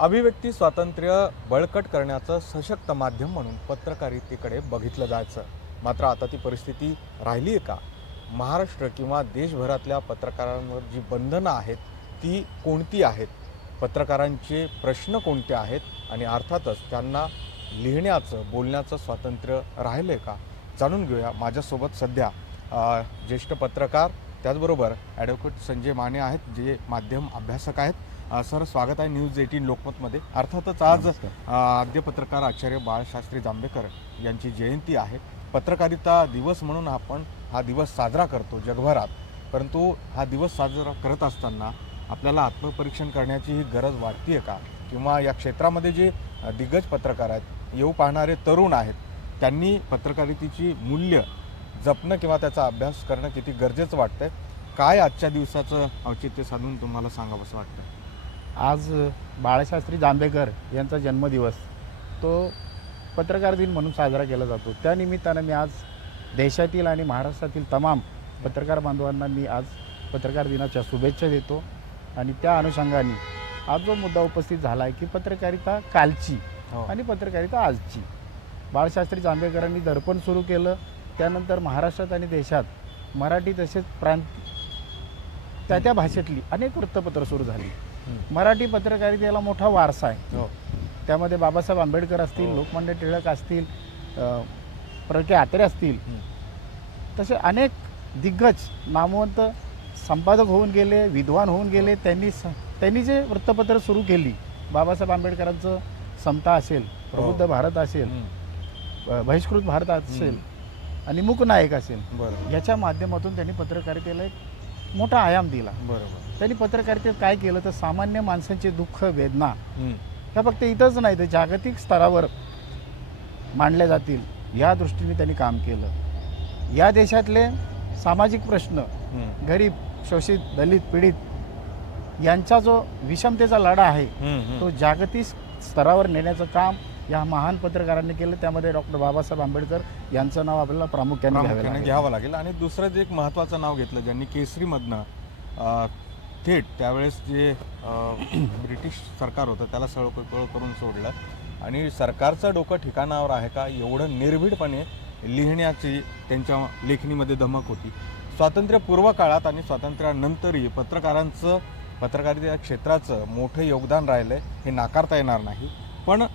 अभिव्यक्ती स्वातंत्र्य बळकट करण्याचं सशक्त माध्यम म्हणून पत्रकारितेकडे बघितलं जायचं. मात्र आता ती परिस्थिती राहिली आहे का? महाराष्ट्र किंवा देशभरातल्या पत्रकारांवर जी बंधनं आहेत ती कोणती आहेत? पत्रकारांचे प्रश्न कोणते आहेत? आणि अर्थातच त्यांना लिहिण्याचं बोलण्याचं स्वातंत्र्य राहिलं आहे का? जाणून घेऊया. माझ्यासोबत सध्या ज्येष्ठ पत्रकार त्याचबरोबर ॲडव्होकेट संजय माने आहेत, जे माध्यम अभ्यासक आहेत. सर, स्वागत आहे न्यूज 18 लोकमतमध्ये. अर्थातच आज आद्य पत्रकार आचार्य बाळशास्त्री जांभेकर यांची जयंती आहे. पत्रकारिता दिवस म्हणून आपण हा दिवस साजरा करतो जगभरात. परंतु हा दिवस साजरा करत असताना आपल्याला आत्मपरीक्षण करण्याची ही गरज वाटते का? किंवा या क्षेत्रामध्ये जे दिग्गज पत्रकार आहेत, येऊ पाहणारे तरुण आहेत, त्यांनी पत्रकारितेची मूल्य जपणं किंवा त्याचा अभ्यास करणं किती गरजेचं वाटतंय? काय आजच्या दिवसाचं औचित्य साधून तुम्हाला सांगावंसं वाटतं? आज बाळशास्त्री जांभेकर यांचा जन्मदिवस तो पत्रकार दिन म्हणून साजरा केला जातो. त्यानिमित्तानं मी आज देशातील आणि महाराष्ट्रातील तमाम पत्रकार बांधवांना मी आज पत्रकार दिनाच्या शुभेच्छा देतो. आणि त्या अनुषंगाने आज जो मुद्दा उपस्थित झाला आहे की पत्रकारिता कालची आणि पत्रकारिता आजची. बाळशास्त्री जांभेकरांनी दर्पण सुरू केलं, त्यानंतर महाराष्ट्रात आणि देशात मराठी तसेच त्या भाषेतली अनेक वृत्तपत्र सुरू झाली. मराठी पत्रकारितेला मोठा वारसा आहे. त्यामध्ये बाबासाहेब आंबेडकर असतील, लोकमान्य टिळक असतील, प्र.के. आत्रे असतील, तसे अनेक दिग्गज नामवंत संपादक होऊन गेले, विद्वान होऊन गेले. त्यांनी जे वृत्तपत्र सुरू केली, बाबासाहेब आंबेडकरांचं समता असेल, प्रबुद्ध भारत असेल, बहिष्कृत भारत असेल आणि मूकनायक असेल, याच्या माध्यमातून त्यांनी पत्रकारितेला एक मोठा आयाम दिला. त्यांनी पत्रकारितेत काय केलं तर सामान्य माणसांचे दुःख, वेदना ह्या फक्त इथंच नाही तर जागतिक स्तरावर मांडल्या जातील या दृष्टीने त्यांनी काम केलं. या देशातले सामाजिक प्रश्न, गरीब, शोषित, दलित, पीडित यांचा जो विषमतेचा लढा आहे तो जागतिक स्तरावर नेण्याचं काम या महान पत्रकारांनी केलं. त्यामध्ये डॉक्टर बाबासाहेब आंबेडकर यांचं नाव आपल्याला प्रामुख्याने घ्यावं लागेल. आणि दुसरं एक महत्त्वाचं नाव घेतलं ज्यांनी केसरीमधनं थेट त्यावेळेस जे ब्रिटिश सरकार होतं त्याला सळकळ करून सोडलं. आणि सरकारचं डोकं ठिकाणावर आहे का एवढं निर्भीडपणे लिहिण्याची त्यांच्या लेखणीमध्ये धमक होती. स्वातंत्र्यपूर्व काळात आणि स्वातंत्र्यानंतरही पत्रकारिता क्षेत्राचं मोठं योगदान राहिलं आहे, हे नाकारता येणार नाही. पण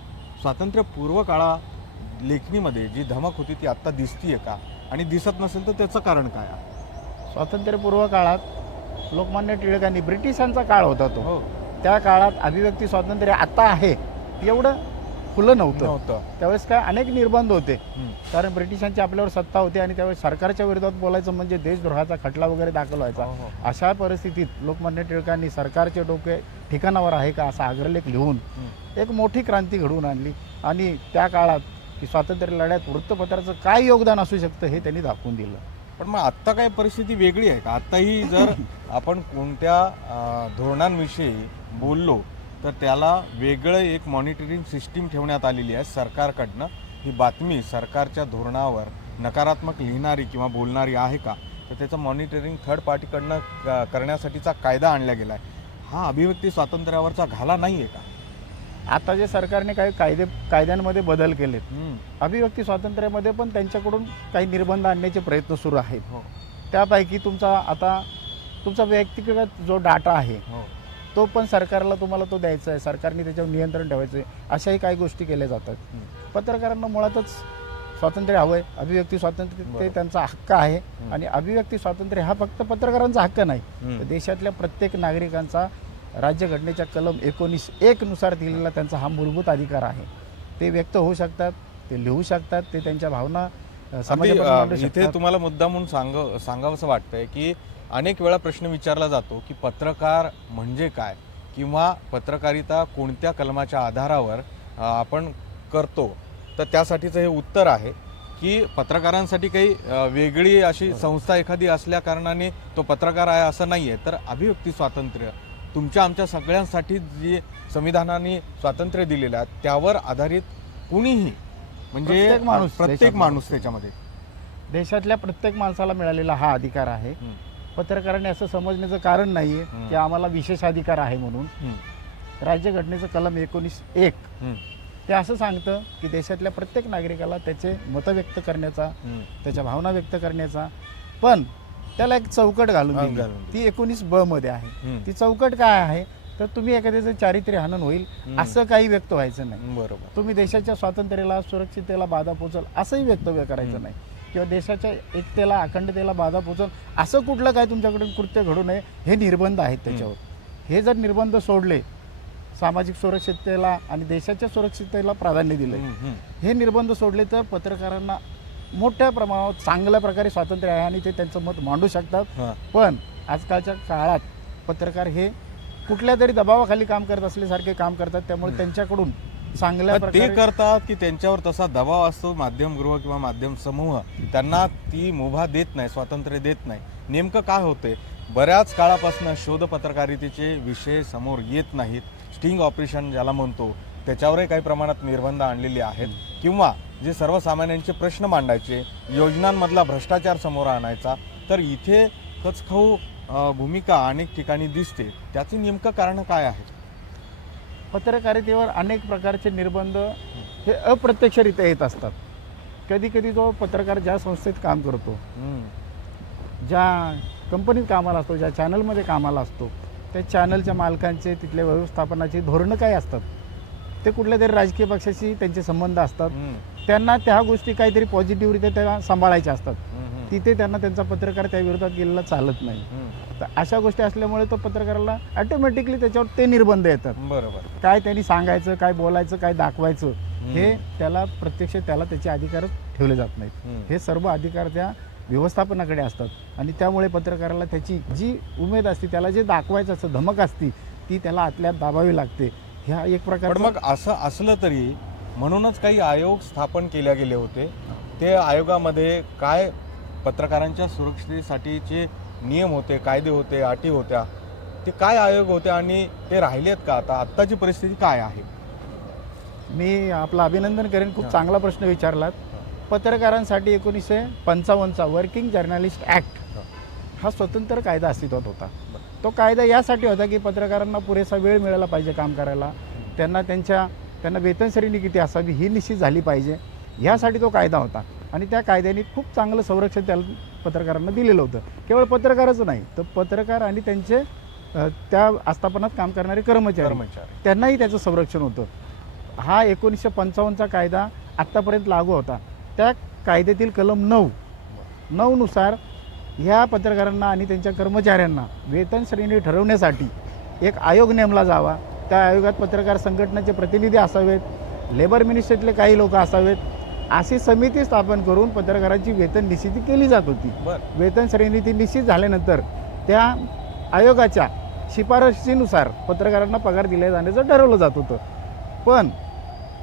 स्वातंत्र्यपूर्व काळात लेखणीमध्ये जी धमक होती ती आत्ता दिसतीये का? आणि दिसत नसेल तर त्याचं कारण काय आहे? स्वातंत्र्यपूर्व काळात लोकमान्य टिळकांनी, ब्रिटिशांचा काळ होता तो, त्या काळात अभिव्यक्ती स्वातंत्र्य आता आहे एवढं खुलं नव्हतं. त्यावेळेस काय अनेक निर्बंध होते, कारण ब्रिटिशांची आपल्यावर सत्ता होती आणि त्यावेळेस सरकारच्या विरोधात बोलायचं म्हणजे देशद्रोहाचा खटला वगैरे दाखल व्हायचा. अशा परिस्थितीत लोकमान्य टिळकांनी सरकारचे डोके ठिकाणावर आहे का असा अग्रलेख लिहून एक मोठी क्रांती घडवून आणली. आणि त्या काळात की स्वातंत्र्य लढ्यात वृत्तपत्राचं काय योगदान असू शकतं हे त्यांनी दाखवून दिलं. पण मग आत्ता काय परिस्थिती वेगळी आहे का? आत्ताही जर आपण कोणत्या धोरणांविषयी बोललो तर त्याला वेगळं एक मॉनिटरिंग सिस्टीम ठेवण्यात आलेली आहे सरकारकडनं. ही बातमी सरकारच्या धोरणावर नकारात्मक लिहिणारी किंवा बोलणारी आहे का, तर त्याचं मॉनिटरिंग थर्ड पार्टीकडनं करण्यासाठीचा कायदा आणला गेला आहे. हा अभिव्यक्ती स्वातंत्र्यावरचा घाला नाही आहे का? आता जे सरकारने काही कायद्यांमध्ये बदल केलेत, अभिव्यक्ती स्वातंत्र्यामध्ये पण त्यांच्याकडून काही निर्बंध आणण्याचे प्रयत्न सुरू आहेत. त्यापैकी तुमचा व्यक्तिगत जो डाटा आहे तो पण सरकारला तुम्हाला तो द्यायचा आहे, सरकारने त्याच्यावर नियंत्रण ठेवायचं आहे, अशाही काही गोष्टी केल्या जातात. पत्रकारांना मुळातच स्वातंत्र्य हवं आहे, अभिव्यक्ती स्वातंत्र्य ते त्यांचा हक्क आहे. आणि अभिव्यक्ती स्वातंत्र्य हा फक्त पत्रकारांचा हक्क नाही, तर देशातल्या प्रत्येक नागरिकांचा राज्यघटनेच्या कलम 19(1) नुसार दिलेला त्यांचा हा मूलभूत अधिकार आहे. ते व्यक्त होऊ शकतात, ते लिहू शकतात, ते त्यांच्या भावना इथे तुम्हाला मुद्दा म्हणून सांगावंसं वाटतंय की अनेक वेळा प्रश्न विचारला जातो की पत्रकार म्हणजे काय, किंवा पत्रकारिता कोणत्या कलमाच्या आधारावर आपण करतो. तर त्यासाठीचं हे उत्तर आहे की पत्रकारांसाठी काही वेगळी अशी संस्था एखादी असल्या कारणाने तो पत्रकार आहे असं नाही आहे. तर अभिव्यक्ती स्वातंत्र्य तुमच्या आमच्या सगळ्यांसाठी जे संविधानाने स्वातंत्र्य दिलेलं आहे त्यावर आधारित कुणीही, म्हणजे प्रत्येक माणूस त्याच्यामध्ये, देशातल्या प्रत्येक माणसाला मिळालेला हा अधिकार आहे. पत्रकारांनी असं समजण्याचं कारण नाहीये की आम्हाला विशेष अधिकार आहे म्हणून. राज्यघटनेचं कलम 19(1) हम्म, ते असं सांगतं की देशातल्या प्रत्येक नागरिकाला त्याचे मतं व्यक्त करण्याचा, हम्म. त्याच्या भावना व्यक्त करण्याचा, पण त्याला एक चौकट घालून घालून दिली. दिली. ती 19(ब) मध्ये आहे. हम्म. ती चौकट काय आहे तर तुम्ही एखाद्याचं चारित्र्य हनन होईल हम्म. असं काही व्यक्त व्हायचं नाही. बरोबर. तुम्ही देशाच्या स्वातंत्र्याला, सुरक्षिततेला बाधा पोचल असंही वक्तव्य करायचं नाही, किंवा देशाच्या एकतेला, अखंडतेला बाधा पोचल असं कुठलं काय तुमच्याकडून कृत्य घडू नये हे निर्बंध आहेत त्याच्यावर. हे जर निर्बंध सोडले, सामाजिक सुरक्षिततेला आणि देशाच्या सुरक्षिततेला प्राधान्य दिले, हम्म, हम्म. हे निर्बंध सोडले तर पत्रकारांना मोठ्या प्रमाणात चांगल्या प्रकारे स्वातंत्र्य आहे आणि ते त्यांचं मत मांडू शकतात. हा. पण आजकालच्या काळात पत्रकार हे कुठल्या तरी दबावाखाली काम करत असल्यासारखे काम करतात. त्यामुळे त्यांच्याकडून चांगल्या पण ते प्रकारे करतात की त्यांच्यावर तसा दबाव असतो, माध्यमगृह किंवा माध्यम समूह त्यांना ती मुभा देत नाही, स्वातंत्र्य देत नाही. नेमकं काय होते, बऱ्याच काळापासून शोध पत्रकारितेचे विषय समोर येत नाहीत. स्टिंग ऑपरेशन ज्याला म्हणतो त्याच्यावरही काही प्रमाणात निर्बंध आणलेले आहेत, किंवा जे सर्वसामान्यांचे प्रश्न मांडायचे, योजनांमधला भ्रष्टाचार समोर आणायचा, तर इथे कचखाऊ भूमिका अनेक ठिकाणी दिसते. त्याचे नेमकं कारण काय आहे? पत्रकारितेवर अनेक प्रकारचे निर्बंध हे अप्रत्यक्षरित्या येत असतात. कधी कधी जो पत्रकार ज्या संस्थेत काम करतो, हम्म, ज्या कंपनीत कामाला असतो, ज्या चॅनलमध्ये कामाला असतो, त्या चॅनलच्या मालकांचे, तिथल्या व्यवस्थापनाची धोरणं काय असतात, ते कुठल्या तरी राजकीय पक्षाशी त्यांचे संबंध असतात. हम्म, त्यांना त्या गोष्टी काहीतरी पॉझिटिव्हरित्या त्या सांभाळायच्या असतात. हम्म, तिथे त्यांना त्यांचा पत्रकार त्या विरोधात गेलेला चालत नाही. हम्म. तर अशा गोष्टी असल्यामुळे तो पत्रकाराला ऑटोमॅटिकली त्याच्यावर ते निर्बंध येतात. बरोबर. काय त्यांनी सांगायचं, काय बोलायचं, काय दाखवायचं, हे त्याला प्रत्यक्ष त्याला त्याचे अधिकारच ठेवले जात नाहीत. हम्म. हे सर्व अधिकार त्या व्यवस्थापनाकडे असतात आणि त्यामुळे पत्रकाराला त्याची जी उमेद असते, त्याला जे दाखवायचं असतं, धमक असती, ती त्याला आतल्यात दाबावी लागते. ह्या एक पण प्रकार. मग असं असलं तरी म्हणूनच काही आयोग स्थापन केले गेले होते. ते आयोगामध्ये काय पत्रकारांच्या सुरक्षिततेसाठीचे नियम होते, कायदे होते, अटी होत्या, ते काय आयोग होते आणि ते राहिलेत का? आत्ताची परिस्थिती काय आहे? मी आपलं अभिनंदन करेन, खूप चांगला प्रश्न विचारलात. पत्रकारांसाठी 1955चा वर्किंग जर्नलिस्ट ॲक्ट हा स्वतंत्र कायदा अस्तित्वात होता. तो कायदा यासाठी होता की पत्रकारांना पुरेसा वेळ मिळाला पाहिजे काम करायला, त्यांना वेतन श्रेणी किती असावी ही निश्चित झाली पाहिजे, ह्यासाठी तो कायदा होता. आणि त्या कायद्याने खूप चांगलं संरक्षण त्याला पत्रकारांना दिलेलं होतं. केवळ पत्रकारच नाही तर पत्रकार आणि त्यांचे त्या आस्थापनात काम करणारे कर्मचारी त्यांनाही त्याचं संरक्षण होतं. हा 1955चा कायदा आत्तापर्यंत लागू होता. त्या कायद्यातील कलम 9 नुसार ह्या पत्रकारांना आणि त्यांच्या कर्मचाऱ्यांना वेतन श्रेणी ठरवण्यासाठी एक आयोग नेमला जावा. त्या आयोगात पत्रकार संघटनेचे प्रतिनिधी असावेत, लेबर मिनिस्ट्रीतले काही लोक असावेत, अशी समिती स्थापन करून पत्रकारांची वेतन निश्चिती केली जात होती. वेतन श्रेणी ती निश्चित झाल्यानंतर त्या आयोगाच्या शिफारशीनुसार पत्रकारांना पगार दिला जाण्याचं ठरवलं जात होतं. पण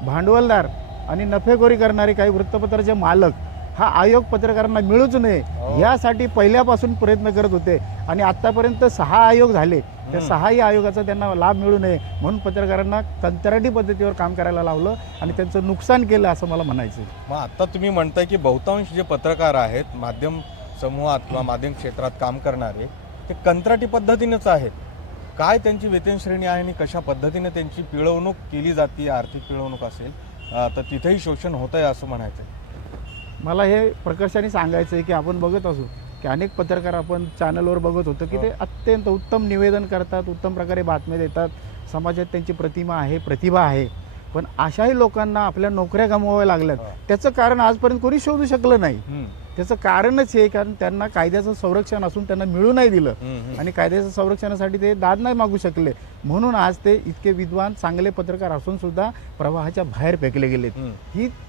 भांडवलदार आणि नफेखोरी करणारे काही वृत्तपत्राचे मालक हा आयोग पत्रकारांना मिळूच नये यासाठी पहिल्यापासून प्रयत्न करत होते. आणि आत्तापर्यंत 6 आयोग झाले. त्या 6ही आयोगाचा त्यांना लाभ मिळू नये म्हणून पत्रकारांना कंत्राटी पद्धतीवर काम करायला लावलं आणि त्यांचं नुकसान केलं असं मला म्हणायचं. मग आता तुम्ही म्हणताय की बहुतांश जे पत्रकार आहेत माध्यम समूहात किंवा माध्यम क्षेत्रात काम करणारे ते कंत्राटी पद्धतीनेच आहेत. काय त्यांची वेतन श्रेणी आहे आणि कशा पद्धतीने त्यांची पिळवणूक केली जाते, आर्थिक पिळवणूक असेल तर तिथेही शोषण होतंय असं म्हणायचं आहे. मला हे प्रकर्षाने सांगायचं आहे की आपण बघत असू की अनेक पत्रकार आपण चॅनलवर बघत होतो की ते अत्यंत उत्तम निवेदन करतात, उत्तम प्रकारे बातम्या देतात, समाजात त्यांची प्रतिमा आहे, प्रतिभा आहे. पण अशाही लोकांना आपल्या नोकऱ्या गमवाव्या लागल्यात. त्याचं कारण आजपर्यंत कोणी शोधू शकलं नाही. त्याचं कारणच हे कारण त्यांना कायद्याचं संरक्षण असून त्यांना मिळू नाही दिलं आणि कायद्याच्या संरक्षणासाठी ते दाद नाही मागू शकले. म्हणून आज ते इतके विद्वान चांगले पत्रकार असून सुद्धा प्रवाहाच्या बाहेर फेकले गेलेत.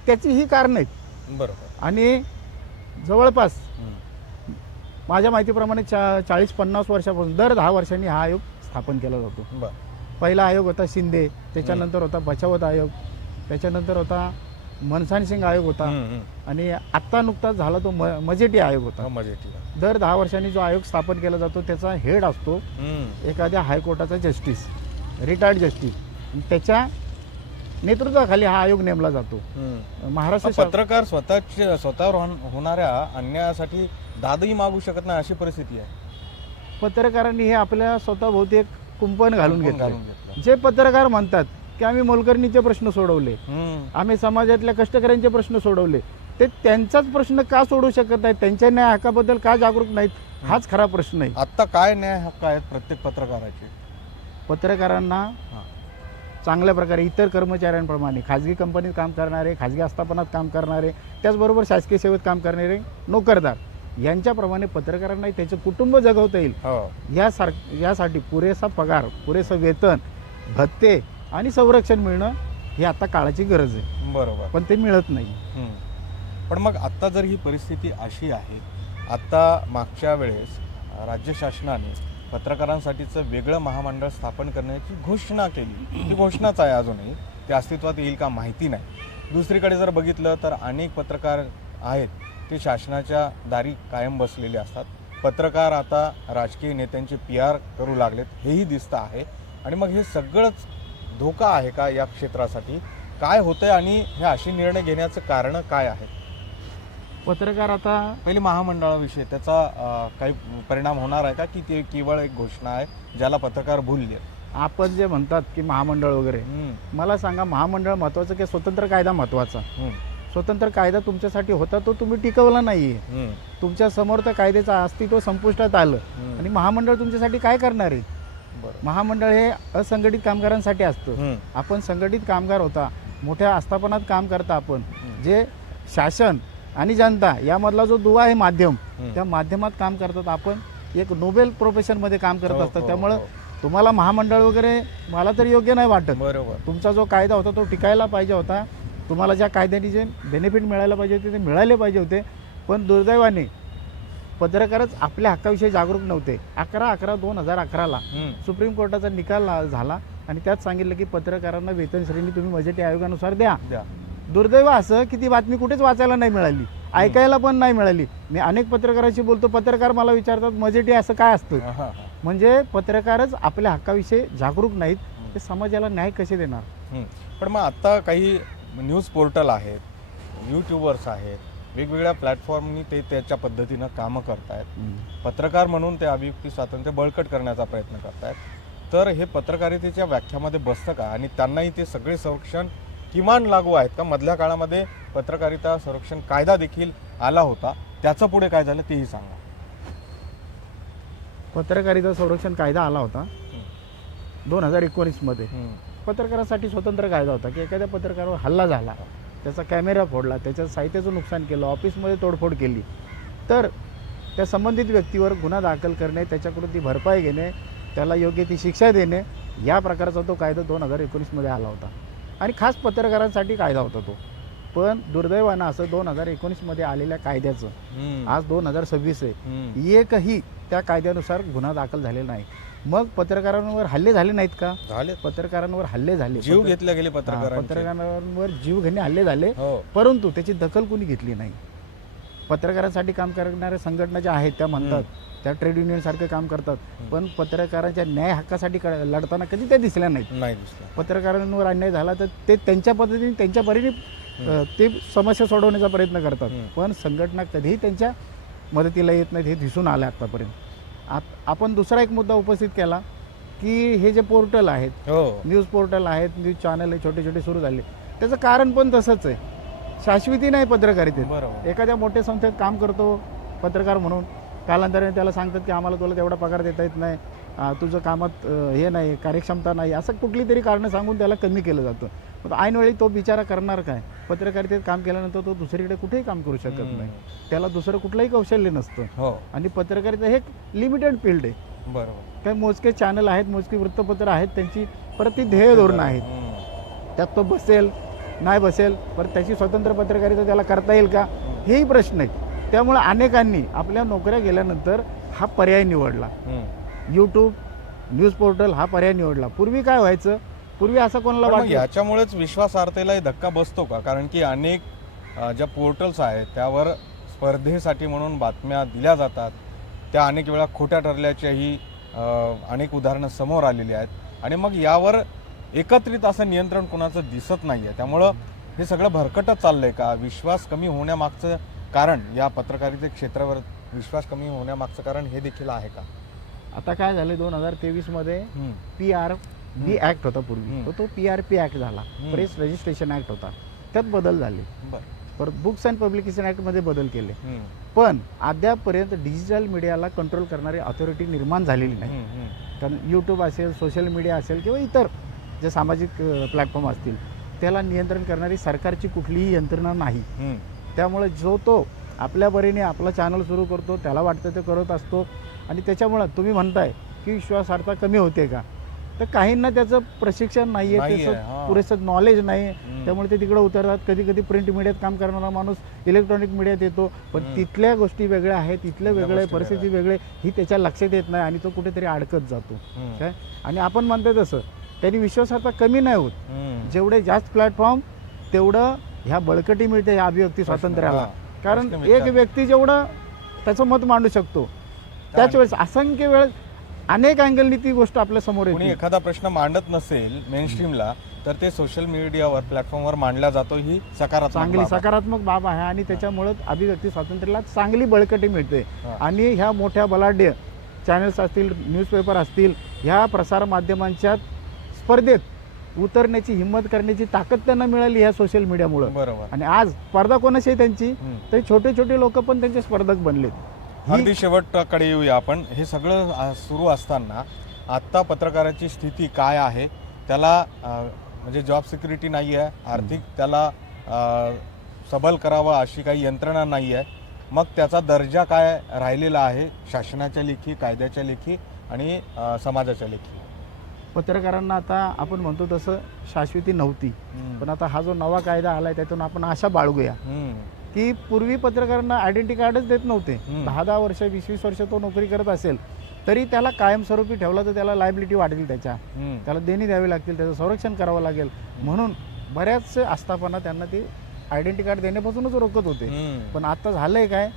त्याची ही कारण आहेत. बरोबर. आणि जवळपास माझ्या माहितीप्रमाणे 40-50 वर्षापासून दर 10 वर्षांनी हा आयोग स्थापन केला जातो. पहिला आयोग होता शिंदे, त्याच्यानंतर होता बचावत आयोग, त्याच्यानंतर होता मनसान सिंग आयोग होता आणि आत्ता नुकताच झाला तो मजेटी आयोग होता. दर 10 वर्षांनी जो आयोग स्थापन केला जातो त्याचा हेड असतो एखाद्या हायकोर्टाचा जस्टिस, रिटायर्ड जस्टिस. त्याच्या नेतृत्वाखाली हा आयोग नेमला जातो. महाराष्ट्र पत्रकार स्वतःवर होणाऱ्या अन्यायासाठी दादही मागू शकत नाही अशी परिस्थिती आहे. पत्रकारांनी हे आपल्या स्वतःभोवती एक कुंपण घालून घेतलं. जे पत्रकार म्हणतात की आम्ही मोलकरणीचे प्रश्न सोडवले, हम्म. आम्ही समाजातल्या कष्टकऱ्यांचे प्रश्न सोडवले, ते त्यांचाच प्रश्न का सोडवू शकत नाहीत, त्यांच्या न्याय हक्काबद्दल का जागरूक नाहीत, हाच खरा प्रश्न आहे. आता काय न्याय हक्क आहेत प्रत्येक पत्रकाराचे? पत्रकारांना हां. चांगल्या प्रकारे इतर कर्मचाऱ्यांप्रमाणे खाजगी कंपनीत काम करणारे, खाजगी आस्थापनात काम करणारे, त्याचबरोबर शासकीय सेवेत काम करणारे नोकरदार यांच्याप्रमाणे पत्रकारांनाही त्याचं कुटुंब जगवता येईल हो. यासाठी पुरेसा पगार, पुरेसं वेतन, भत्ते आणि संरक्षण मिळणं ही आता काळाची गरज आहे, बरोबर. पण ते मिळत नाही. हम्म. पण मग आत्ता जर ही परिस्थिती अशी आहे, आत्ता मागच्या वेळेस राज्य शासनाने पत्रकारांसाठीचं वेगळं महामंडळ स्थापन करण्याची घोषणा केली. ती घोषणाच आहे अजूनही, ते अस्तित्वात येईल का माहिती नाही. दुसरीकडे जर बघितलं तर अनेक पत्रकार आहेत ते शासनाच्या दारी कायम बसलेले असतात. पत्रकार आता राजकीय नेत्यांचे PR करू लागलेत, हेही दिसतं आहे. आणि मग हे सगळंच धोका आहे का या क्षेत्रासाठी? काय होतंय आणि हे अशी निर्णय घेण्याचं कारण काय आहे? पत्रकार आता पहिले महामंडळाविषयी त्याचा काही परिणाम होणार आहे का, की ते केवळ एक घोषणा आहे ज्याला पत्रकार भुलले? आपण जे म्हणतात की महामंडळ वगैरे, मला सांगा, महामंडळ महत्त्वाचं की स्वतंत्र कायदा महत्त्वाचा? स्वतंत्र कायदा तुमच्यासाठी होता, तो तुम्ही टिकवला नाहीये. तुमच्या समोर त्या कायद्याचं अस्तित्व संपुष्टात आलं आणि महामंडळ तुमच्यासाठी काय करणार आहे? महामंडळ हे असंघटित कामगारांसाठी असतं. आपण संघटित कामगार होता, मोठ्या आस्थापनात काम करता आपण, जे शासन आणि जनता यामधला जो दुवा आहे माध्यम, त्या माध्यमात काम करतात. आपण एक नोबेल प्रोफेशनमध्ये काम करत असतं. त्यामुळं तुम्हाला महामंडळ वगैरे मला तर योग्य नाही वाटत. बरोबर. तुमचा जो कायदा होता तो टिकायला पाहिजे होता. तुम्हाला ज्या कायद्याने जे बेनिफिट मिळायला पाहिजे होते ते मिळाले पाहिजे होते. पण दुर्दैवाने पत्रकारच आपल्या हक्काविषयी जागरूक नव्हते. 11/11/2011ला सुप्रीम कोर्टाचा निकाल झाला आणि त्यात सांगितलं की पत्रकारांना वेतन श्रेणी तुम्ही मजेटी आयोगानुसार द्या. दुर्दैव असं की ती बातमी कुठेच वाचायला नाही मिळाली, ऐकायला पण नाही मिळाली. मी अनेक पत्रकारांशी बोलतो, पत्रकार मला विचारतात मजेटी असं काय असतं? म्हणजे पत्रकारच आपल्या हक्काविषयी जागरूक नाहीत, ते समाजाला न्याय कसे देणार? पण मग आता काही न्यूज पोर्टल आहेत, यूट्यूबर्स आहेत, वेगवेगळ्या प्लॅटफॉर्मनी ते त्याच्या पद्धतीनं कामं करतायत. पत्रकार म्हणून ते अभिव्यक्ती स्वातंत्र्य बळकट करण्याचा प्रयत्न करतायत. तर हे पत्रकारितेच्या व्याख्यामध्ये बसतं का? आणि त्यांनाही ते सगळे संरक्षण किमान लागू आहेत का? मधल्या काळामध्ये पत्रकारिता संरक्षण कायदा देखील आला होता, त्याचं पुढे काय झालं तेही सांगा. पत्रकारिता संरक्षण कायदा आला होता 2019 मध्ये. पत्रकारांसाठी स्वतंत्र कायदा होता की एखाद्या पत्रकारावर हल्ला झाला, त्याचा कॅमेरा फोडला, त्याच्या साहित्याचं नुकसान केलं, ऑफिसमध्ये तोडफोड केली, तर त्या संबंधित व्यक्तीवर गुन्हा दाखल करणे, त्याच्याकडून ती भरपाई घेणे, त्याला योग्य ती शिक्षा देणे, या प्रकारचा तो कायदा 2019 मध्ये आला होता आणि खास पत्रकारांसाठी कायदा होता तो. पण दुर्दैवानं असं 2019 मध्ये आलेल्या कायद्याचं आज 2026 आहे, एकही त्या कायद्यानुसार गुन्हा दाखल झालेला नाही. मग पत्रकारांवर हल्ले झाले नाहीत का? झाले. पत्रकारांवर हल्ले झाले, जीव घेतले गेले पत्रकारांवर जीव घेणे हल्ले झाले, परंतु त्याची दखल कोणी घेतली नाही. पत्रकारांसाठी काम करणाऱ्या संघटना ज्या आहेत त्या म्हणतात, त्या ट्रेड युनियन सारखे काम करतात, पण पत्रकारांच्या न्याय हक्कासाठी लढताना कधी त्या दिसल्या नाहीत. पत्रकारांवर अन्याय झाला तर ते त्यांच्या पद्धतीने त्यांच्या परीने ते समस्या सोडवण्याचा प्रयत्न करतात, पण संघटना कधीही त्यांच्या मदतीला येत नाहीत, हे दिसून आलं आतापर्यंत. आपण दुसरा एक मुद्दा उपस्थित केला की हे जे पोर्टल आहेत, न्यूज पोर्टल आहेत, न्यूज चॅनल आहे, छोटे छोटे सुरू झाले, त्याचं कारण पण तसंच आहे. शाश्वती नाही पत्रकारितेत. एखाद्या मोठ्या संस्थेत काम करतो पत्रकार म्हणून, कालांतराने त्याला सांगतात की आम्हाला तुला तेवढा पगार देता येत नाही, तुझं कामात हे नाही, कार्यक्षमता नाही, असं कुठली तरी कारणं सांगून त्याला कमी केलं जातं. पण ऐनवेळी तो बिचारा करणार काय? पत्रकारितेत काम केल्यानंतर तो दुसरीकडे कुठेही काम करू शकत नाही, त्याला दुसरं कुठलंही कौशल्य नसतं. आणि पत्रकारिता हे एक लिमिटेड फील्ड आहे. बरोबर. काही मोजके चॅनल आहेत, मोजके वृत्तपत्र आहेत, त्यांची परत ती ध्येय धोरणं आहेत, त्यात तो बसेल नाही बसेल, परत त्याची स्वतंत्र पत्रकारिता त्याला करता येईल का, हेही प्रश्न आहेत. त्यामुळे अनेकांनी आपल्या नोकऱ्या गेल्यानंतर हा पर्याय निवडला, यूट्यूब, न्यूज पोर्टल हा पर्याय निवडला. पूर्वी काय व्हायचं, पूर्वी असं कोणाला वाटतं, याच्यामुळेच विश्वासार्हतेलाही धक्का बसतो का? कारण की अनेक ज्या पोर्टल्स आहेत त्यावर स्पर्धेसाठी म्हणून बातम्या दिल्या जातात, त्या अनेक वेळा खोट्या ठरल्याच्याही अनेक उदाहरणं समोर आलेली आहेत आणि मग यावर एकत्रित असं नियंत्रण कोणाचं दिसत नाही आहे. त्यामुळं हे सगळं भरकटच चाललंय का? विश्वास कमी होण्यामागचं कारण, या पत्रकारिते क्षेत्रावर विश्वास कमी होण्यामागचं कारण हे देखील आहे का? आता काय झालं, 2023 मध्ये PR बी ॲक्ट होता पूर्वी, हम्म. तो PRP ॲक्ट झाला, प्रेस रजिस्ट्रेशन ॲक्ट होता, त्यात बदल झाले. बरं. परत बुक्स अँड पब्लिकेशन ॲक्टमध्ये बदल केले. हम्म. पण अद्यापपर्यंत डिजिटल मीडियाला कंट्रोल करणारी ऑथॉरिटी निर्माण झालेली नाही. हम्म. कारण यूट्यूब असेल, सोशल मीडिया असेल किंवा इतर जे सामाजिक प्लॅटफॉर्म असतील, त्याला नियंत्रण करणारी सरकारची कुठलीही यंत्रणा नाही. हम्म. त्यामुळे जो तो आपल्या परीने आपला चॅनल सुरू करतो, त्याला वाटतं ते करत असतो. आणि त्याच्यामुळं तुम्ही म्हणताय की विश्वासार्हता कमी होते का, तर काहींना त्याचं प्रशिक्षण नाही आहे, नाहीये, त्याचं हां. पुरेसं नॉलेज नाही आहे. हम्म. त्यामुळे ते तिकडं उतरतात. कधी कधी प्रिंट मीडियात काम करणारा माणूस इलेक्ट्रॉनिक मीडियात येतो, पण हम्म. तिथल्या गोष्टी वेगळ्या आहेत, तिथलं तिथल्या वेगळं आहे, गोष्टी परिस्थिती वेगळे ही त्याच्या लक्षात येत नाही आणि तो कुठेतरी अडकत जातो. हम्म. काय आणि आपण म्हणतोय तसं त्यांनी विश्वासार्हता कमी नाही होत. हम्म. जेवढे जास्त प्लॅटफॉर्म तेवढं ह्या बळकटी मिळते ह्या अभिव्यक्ती स्वातंत्र्याला. हां. कारण प्रश्न एक विचार. व्यक्ती जेवढं त्याचं मत मांडू शकतो, त्याच वेळेस असंख्य वेळेस अनेक अँगलनी ती गोष्ट आपल्या समोर कोणी येते. एखादा प्रश्न मांडत नसेल मेनस्ट्रीमला तर ते सोशल मीडियावर प्लॅटफॉर्मवर मांडला जातो, ही सकारात्मक चांगली बाब आहे. सकारात्मक बाब आहे आणि त्याच्यामुळं अभिव्यक्ती स्वातंत्र्याला चांगली बळकटी मिळते. हां. आणि ह्या मोठ्या बलाढ्य चॅनल्स असतील, न्यूजपेपर असतील, ह्या प्रसारमाध्यमांच्या स्पर्धेत उतरण्याची हिंमत करण्याची ताकद त्यांना मिळाली ह्या सोशल मीडियामुळं. बरोबर. आणि आज स्पर्धा कोणाशी आहे त्यांची, हम्म. तर छोटे छोटे लोक पण त्यांचे स्पर्धक बनलेत. अगदी शेवटकडे येऊया आपण. हे सगळं सुरू असताना आत्ता पत्रकाराची स्थिती काय आहे, त्याला म्हणजे जॉब सिक्युरिटी नाही आहे, आर्थिक त्याला सबल करावं अशी काही यंत्रणा नाही आहे. मग त्याचा दर्जा काय राहिलेला आहे शासनाच्या लेखी, कायद्याच्या लेखी आणि समाजाच्या लेखी. पत्रकारांना आता आपण म्हणतो तसं शाश्वती नव्हती, हम्म. पण आता हा जो नवा कायदा आलाय त्यातून आपण आशा बाळगूया हम्म. की पूर्वी पत्रकारांना आयडेंटिटी कार्डच देत नव्हते. हम्म. 10 वर्ष 20 वर्ष तो नोकरी करत असेल तरी त्याला कायमस्वरूपी ठेवला तर त्याला लायबिलिटी वाढेल, हम्म. त्याला देणी द्यावी लागतील, त्याचं संरक्षण करावं लागेल. म्हणून बऱ्याच आस्थापना त्यांना ते आयडेंटिटी कार्ड देण्यापासूनच रोखत होते. हम्म. पण आता झालंय काय,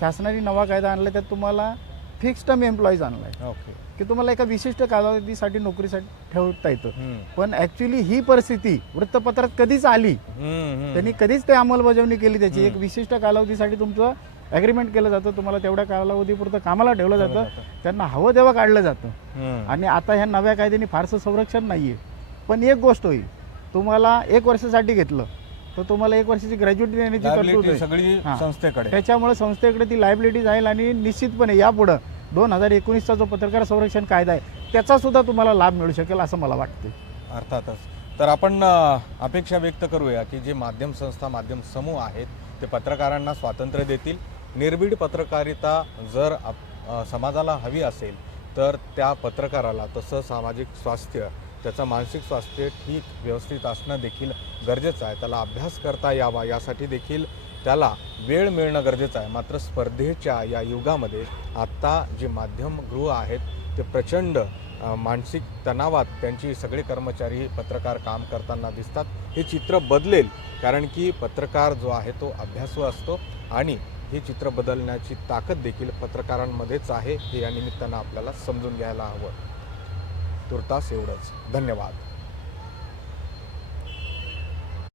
शासनाने नवा कायदा आणला, त्यात तुम्हाला फिक्स टर्म एम्प्लॉईज आणलाय ओके. की तुम्हाला एका विशिष्ट कालावधीसाठी नोकरीसाठी ठेवता येतं. हम्म. पण ॲक्च्युली ही परिस्थिती वृत्तपत्रात कधीच आली, हम्म. त्यांनी कधीच ते अंमलबजावणी केली त्याची. एक हम्म. विशिष्ट कालावधीसाठी तुमचं ॲग्रीमेंट केलं जातं, तुम्हाला तेवढ्या कालावधीपुरतं कामाला ठेवलं जातं, त्यांना हवं तेव्हा काढलं जातं. हम्म. आणि आता ह्या नव्या कायद्याने फारसं संरक्षण नाही आहे. पण एक गोष्ट होईल, तुम्हाला 1 वर्षासाठी घेतलं तर तुम्हाला 1 वर्षाची ग्रॅज्युटी देण्याची तरतूद Liability आहे. सगळी हां. संस्थेकडे. त्याच्यामुळे संस्थेकडे ती लायबिलिटी जाईल आणि निश्चितपणे यापुढं 2019चा जो पत्रकार संरक्षण कायदा आहे त्याचा सुद्धा तुम्हाला लाभ मिळू शकेल असं मला वाटते. अर्थातच. तर आपण अपेक्षा व्यक्त करूया की जे माध्यम संस्था, माध्यम समूह आहेत ते पत्रकारांना स्वातंत्र्य देतील. निर्भीड पत्रकारिता जर समाजाला हवी असेल तर त्या पत्रकाराला तसं सामाजिक स्वास्थ्य, त्याचं मानसिक स्वास्थ्य ठीक व्यवस्थित असणं देखील गरजेचं आहे. त्याला अभ्यास करता यावा यासाठी देखील त्याला वेळ मिळणं गरजेचं आहे. मात्र स्पर्धेच्या या युगामध्ये आत्ता जे माध्यमगृह आहेत ते प्रचंड मानसिक तणावात त्यांची सगळे कर्मचारी, पत्रकार काम करताना दिसतात. हे चित्र बदलेल, कारण की पत्रकार जो आहे तो अभ्यासू असतो आणि हे चित्र बदलण्याची ताकद देखील पत्रकारांमध्येच आहे. हे या निमित्तानं आपल्याला समजून घ्यायला हवं. तुर्तास एवढंच. धन्यवाद.